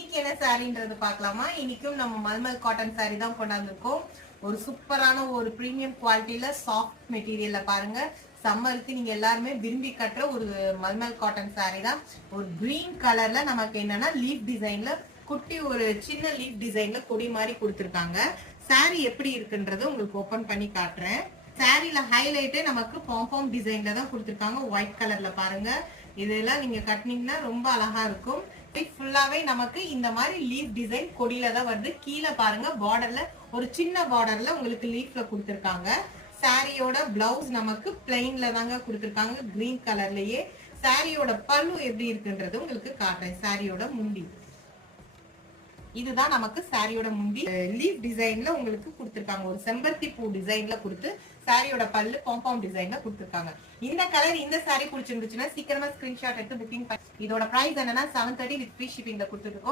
இன்னைக்கு என்ன சாரின்றது பார்க்கலாமா? இன்னைக்கும் நம்ம மல்மல் காட்டன் சாரி தான் கொண்டாந்துருக்கோம். ஒரு சூப்பரான ஒரு பிரீமியம் குவாலிட்டியில சாஃப்ட் மெட்டீரியல்ல பாருங்க. சம்மருக்கு நீங்க எல்லாருமே விரும்பி கட்டுற ஒரு மல்மல் காட்டன் சாரி தான். ஒரு கிரீன் கலர்ல நமக்கு என்னன்னா லீஃப் டிசைன்ல குட்டி ஒரு சின்ன லீஃப் டிசைன்ல கொடி மாதிரி கொடுத்துருக்காங்க. சாரி எப்படி இருக்குன்றது உங்களுக்கு ஓபன் பண்ணி காட்டுறேன். சாரில ஹைலைட்டே நமக்கு பாம் டிசைன்ல தான் கொடுத்துருக்காங்க. ஒயிட் கலர்ல பாருங்க. இதெல்லாம் நீங்க கட்டினீங்கன்னா ரொம்ப அழகா இருக்கும். ஃபுல்லாவே நமக்கு இந்த மாதிரி லீஃப் டிசைன் கொடியில தான் வருது. கீழே பாருங்க பார்டர்ல ஒரு சின்ன பார்டர்ல உங்களுக்கு லீஃப்ல கொடுத்துருக்காங்க. சாரியோட பிளவுஸ் நமக்கு பிளெயின்ல தாங்க கொடுத்துருக்காங்க, கிரீன் கலர்லயே. சாரியோட பல்லு எப்படி இருக்குன்றது உங்களுக்கு காட்டுறேன். சாரியோட முண்டி இதுதான் நமக்கு சாரியோட முந்தி லீஃப் டிசைன்ல உங்களுக்கு கொடுத்துருக்காங்க. ஒரு செம்பருத்தி பூ டிசைன்ல கொடுத்து சாரியோட பல்லு பாம் டிசைன்ல கொடுத்துருக்காங்க. இந்த கலர் இந்த சாரி பிடிச்சிருந்துச்சுன்னா சீக்கிரமா ஸ்கிரீன்ஷாட் எடுத்து புக்கிங் பண்ணி. இதோட பிரைஸ் என்னன்னா 730 வித் ஃப்ரீ ஷிப்பிங்ல கொடுத்துருக்கோம்.